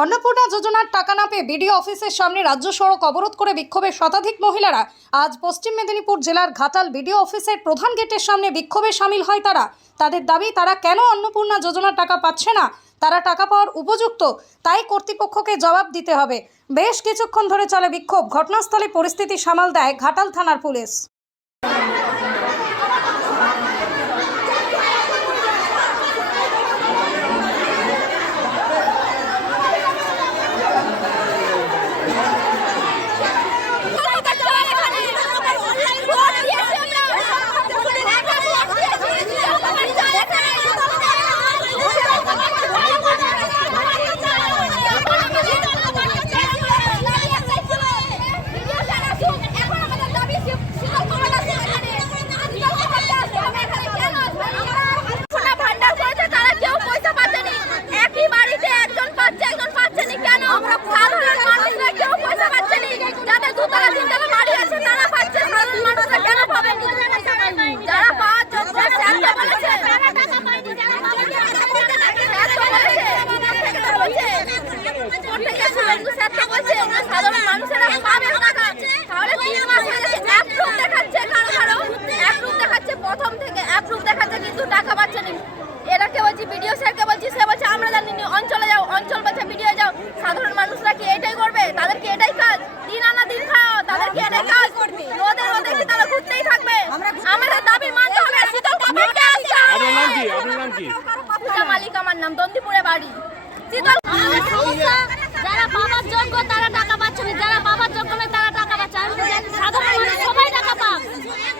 অন্নপূর্ণা যোজনার টাকা না পেয়ে বিডিও অফিসের সামনে রাজ্য সড়ক অবরোধ করে বিক্ষোভে শতাধিক মহিলারা আজ পশ্চিম মেদিনীপুর জেলার ঘাটাল বিডিও অফিসের প্রধান গেটের সামনে বিক্ষোভে সামিল হয়। তাদের দাবি, তারা কেন অন্নপূর্ণা যোজনার টাকা পাচ্ছে না, তারা টাকা পাওয়ার উপযুক্ত, তাই কর্তৃপক্ষকে জবাব দিতে হবে। বেশ কিছুক্ষণ ধরে চলে বিক্ষোভ। ঘটনাস্থলে পরিস্থিতি সামাল দেয় ঘাটাল থানার পুলিশ। ভিডিও স্যারকে বলছি, সে বলছে আমরা জানিনি, অঞ্চলে যাও। অঞ্চল বলছে ভিডিও যাও। সাধারণ মানুষরা কি এটাই করবে? তাদের কি এটাই কাজ? দিন আনা দিন খাও, তাদের কি এটাই কাজ? রোদে রোদে কি তারা ঘুরতেই থাকবে? আমাদের দাবি মানতে হবে। আপনার নাম কি? আপনার নাম কি? পূজা মালিক আমার নাম, দন্দিপুরে বাড়ি। আমাদের সমস্যা, যারা বাবার যোগ্য তারা টাকা পাচ্ছে না, যারা বাবার যোগ্য নয় তারা টাকা পাচ্ছে। সাধারণ মানুষ সবাই টাকা পাক,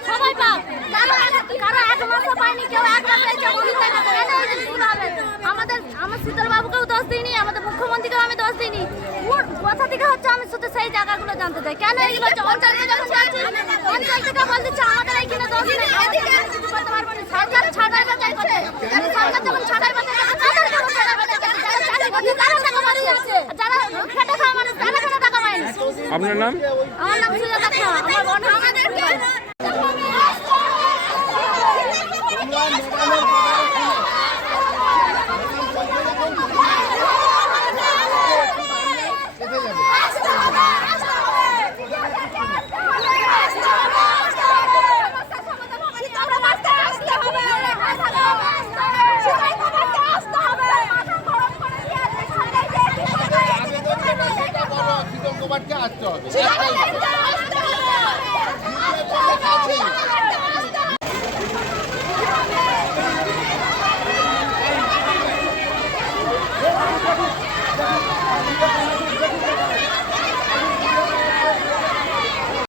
সবাই পাক। কারো এক মাসও পায়নি, কেউ এক মাস পেয়েছে। আমার শীতল বাবুকেও দোষ দিইনি, আমাদের মুখ্যমন্ত্রীকেও আমি দোষ দিইনি। কোথা থেকে হচ্ছে আমি শুধু সেই জায়গাগুলো জানতে চাই। কেন এগুলো হচ্ছে? অঞ্চলকে যখন যাচ্ছি, অঞ্চল থেকে বল দিচ্ছে আমাদের এইখানে দোষ নেই, করতে পারবো না। সরকার ছাড়াই বাঁচাই করে, সরকার যখন ছাড়াই বাঁচাই করে, তারা টাকা পাচ্ছে। যারা খেটে খাওয়া মানুষ তারা কেন টাকা পায় না? আপনার নাম? আমার নাম সুজাতা খান। আমার বোন